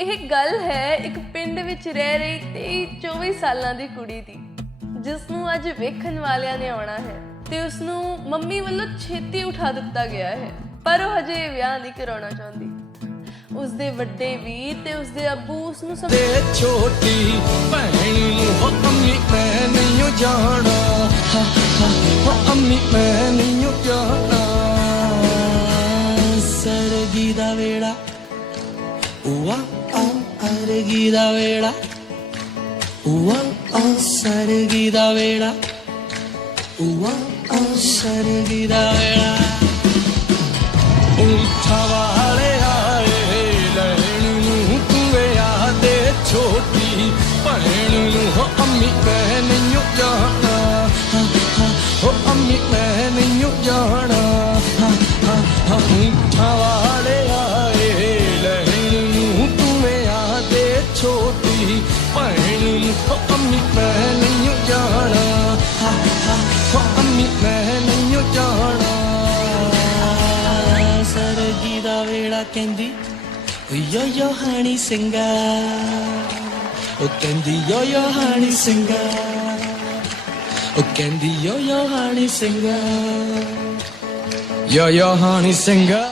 ਇਹ ਗੱਲ ਹੈ ਇੱਕ ਪਿੰਡ ਵਿੱਚ ਰਹਿ ਰਹੀ 23-24 ਸਾਲਾਂ ਦੀ ਕੁੜੀ ਦੀ, ਜਿਸ ਨੂੰ ਅੱਜ ਵੇਖਣ ਵਾਲਿਆਂ ਨੇ ਆਉਣਾ ਹੈ ਤੇ ਉਸ ਨੂੰ ਮੰਮੀ ਵੱਲੋਂ ਛੇਤੀ ਉਠਾ ਦਿੱਤਾ ਗਿਆ ਹੈ। ਪਰ ਉਹ ਹਜੇ ਵਿਆਹ ਨਹੀਂ ਕਰਾਉਣਾ ਚਾਹੁੰਦੀ। ਉਸਦੇ ਵੱਡੇ ਵੀਰ ਤੇ ਉਸਦੇ ਅੱਬੂ ਉਸ ਨੂੰ ਛੋਟੀ ਭੈਣ ਨੂੰ ਹੋ ਅੰਮੀ ਮੈਂ ਨਹੀਂ ਜਾਣਾ, ਹੋ ਅੰਮੀ ਮੈਂ ਨਹੀਂ ਜਾਣਾ। ਸਰਗੀ ਦਾ ਵੇੜਾ ਵਾ ਅਰਗੀ ਦਾ ਵੇੜਾ ਵਾ ਸਰਗੀ ਦਾ ਵੇੜਾ ਵਾ ਸਰਗੀ ਦਾ ਵੇੜਾ। ਉੱਠਾ ਵਾਲੇ ਆਏ ਲੈਣ ਨੂੰ ਤੂੰ ਵਿਆਹ ਦੇ ਛੋਟੀ ਭੈਣ ਨੂੰ ਹੋ ਅੰਮੀ ਮੈਂ ਨਹੀਂ ਜਾਣਾ, ਹੋ ਅੰਮੀ ਮੈਂ ਨਹੀਂ ਜਾਣਾ। ਉੱਠਾ ਵਾਲੇ ਆਏ ਲੈਣ ਨੂੰ ਤੂੰ ਵਿਆਹ ਦੇ ਛੋਟੀ ਭੈਣ ਨੂੰ ਹੋ ਅੰਮੀ ਮੈਂ ਨਹੀਂ ਜਾਣਾ, ਹੋ ਅੰਮੀ ਮੈਂ ਨਹੀਂ ਜਾਣਾ। ਸਰਗੀ ਦਾ ਵੇੜਾ ਕਹਿੰਦੀ ਯੋ ਯੋ ਹਾਣੀ ਸਿੰਘਾ, ਉਹ ਕਹਿੰਦੀ ਯੋ ਯੋ ਹਾਣੀ ਸਿੰਘਾ, ਉਹ ਕਹਿੰਦੀ ਯੋ ਯੋ ਹਾਣੀ ਸਿੰਘਾ, ਯੋ ਯੋ ਹਾਣੀ ਸਿੰਘਾ।